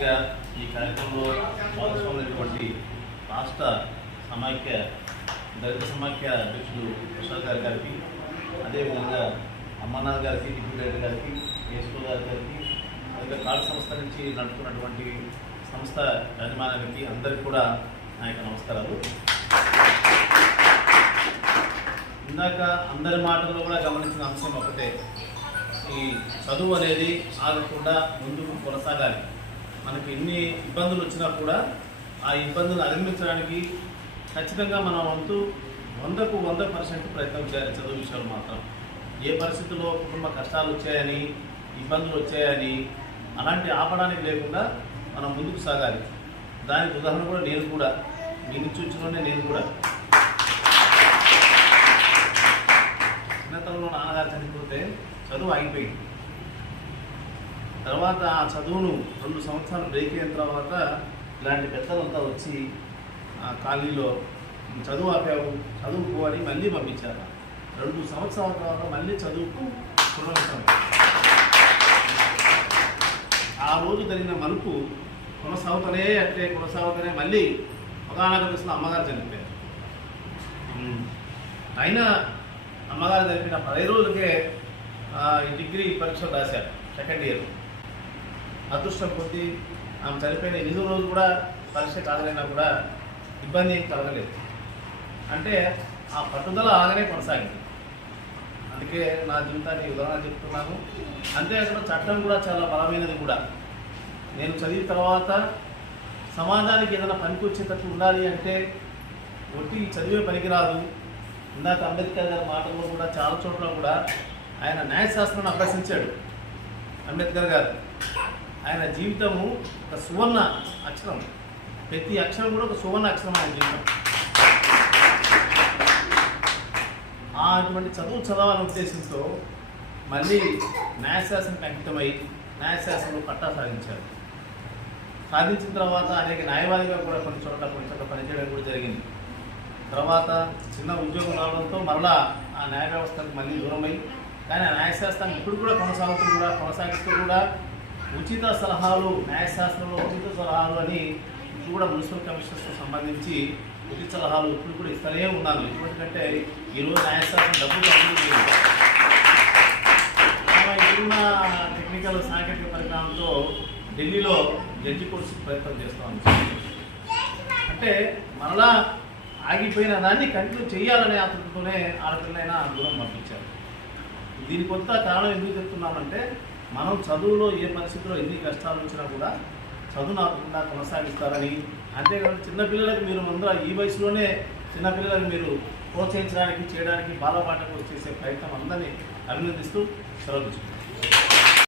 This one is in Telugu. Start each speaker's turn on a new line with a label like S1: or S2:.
S1: అదేవిధంగా ఈ కార్యక్రమంలో భాగస్వామైనటువంటి రాష్ట్ర సమాఖ్య దళిత సమాఖ్య అధ్యక్షుడు ప్రసాద్ గారి గారికి అదేవిధంగా అమర్నాథ్ గారికి డిప్యూటీ గారికి యేసు గారి గారికి అలాగే కాల్ సంస్థ నుంచి నడుపుకున్నటువంటి సంస్థ యజమానానికి అందరికీ కూడా నా యొక్క నమస్కారాలు. ఇందాక అందరి మాటల్లో కూడా గమనించిన అంశం ఒకటే ఈ చదువు అనేది ఆగకుండా ముందుకు కొనసాగాలి. మనకి ఎన్ని ఇబ్బందులు వచ్చినా కూడా ఆ ఇబ్బందులు అధిగమించడానికి ఖచ్చితంగా మన వంతు వందకు వంద పర్సెంట్ ప్రయత్నం చేయాలి చదువు విషయాలు మాత్రం. ఏ పరిస్థితుల్లో కుటుంబ కష్టాలు వచ్చాయని ఇబ్బందులు వచ్చాయని అలాంటి ఆపడానికి లేకుండా మనం ముందుకు సాగాలి. దానికి ఉదాహరణ కూడా నేను కూడా మీ నుంచి నేను కూడా. చిన్నతనంలో నాన్నగారు చనిపోతే చదువు ఆగిపోయింది. తర్వాత ఆ చదువును రెండు సంవత్సరాలు బ్రేక్ అయిన తర్వాత ఇలాంటి పెద్దలంతా వచ్చి ఆ కాలనీలో "నువ్వు చదువు ఆపావు చదువుకో అని మళ్ళీ పంపించారు. రెండు సంవత్సరాల తర్వాత మళ్ళీ చదువుకు పునరుద్ధరణ ఆ రోజు జరిగిన మలుపు కొనసాగుతూనే అట్లే కొనసాగుతూనే మళ్ళీ ఒకనొక దశలో అమ్మగారు చనిపోయారు. అయినా అమ్మగారు జరిపిన పది రోజులకే ఈ డిగ్రీ పరీక్షలు రాశారు సెకండ్ ఇయర్. అదృష్టం కొద్దీ ఆమె చనిపోయిన ఎనిమిది రోజులు కూడా పరీక్ష కాదలైనా కూడా ఇబ్బంది ఏం కలగలేదు. అంటే ఆ పట్టుదల ఆగనే కొనసాగింది. అందుకే నా జీవితాన్ని ఉదాహరణ చెప్తున్నాను. అంతేకాకుండా చట్టం కూడా చాలా బలమైనది కూడా. నేను చదివిన తర్వాత సమాజానికి ఏదైనా పనికొచ్చేటట్లు ఉండాలి అంటే ఒట్టి చదివే పనికిరాదు. ఇందాక అంబేద్కర్ గారి మాటల్లో కూడా చాలా చోట్ల కూడా ఆయన న్యాయశాస్త్రాన్ని అభ్యసించాడు అంబేద్కర్ గారు. ఆయన జీవితము ఒక సువర్ణ అక్షరం. ప్రతి అక్షరం కూడా ఒక సువర్ణ అక్షరం ఆయన జీవితం. ఆ అటువంటి చదువు చదవాలనే ఉద్దేశంతో మళ్ళీ న్యాయశాస్త్రానికి అంకితమై న్యాయశాస్త్రంలో పట్టా సాధించారు. సాధించిన తర్వాత అనేక న్యాయవాదిగా కూడా కొన్ని చోట్ల కొన్ని చోట్ల పనిచేయడం కూడా జరిగింది. తర్వాత చిన్న ఉద్యోగం రావడంతో మరలా ఆ న్యాయ వ్యవస్థకు మళ్ళీ దూరమై కానీ ఆ న్యాయశాస్త్రాన్ని ఇప్పుడు కూడా కొనసాగుతూ కూడా కొనసాగిస్తూ కూడా ఉచిత సలహాలు న్యాయశాస్త్రంలో ఉచిత సలహాలు అని ఇప్పుడు కూడా మున్సిపల్ కమిషనర్స్కి సంబంధించి ఉచిత సలహాలు ఇప్పుడు కూడా ఇస్తూనే ఉన్నాను ఎందుకంటే ఈరోజు న్యాయశాస్త్రం డబ్బు ఇప్పుడున్న టెక్నికల్ సాంకేతిక పరిజ్ఞానంతో ఢిల్లీలో జడ్జి కోర్సు ప్రయత్నం చేస్తాం అంటే మరలా ఆగిపోయిన దాన్ని కంటిన్యూ చేయాలనే ఆతృతతోనే ఆడపిల్లైనా దూరం పంపించారు. దీని కొంత కారణం ఎందుకు చెప్తున్నామంటే మనం చదువులో ఏ పరిస్థితిలో ఎన్ని కష్టాలు వచ్చినా కూడా చదువు నాకుండా కొనసాగిస్తారని అంతేకాదు చిన్నపిల్లలకు మీరు ముందర ఈ వయసులోనే చిన్నపిల్లలకు మీరు ప్రోత్సహించడానికి చేయడానికి బాలపాటకు చేసే ప్రయత్నం అందరినీ అభినందిస్తూ సెలవు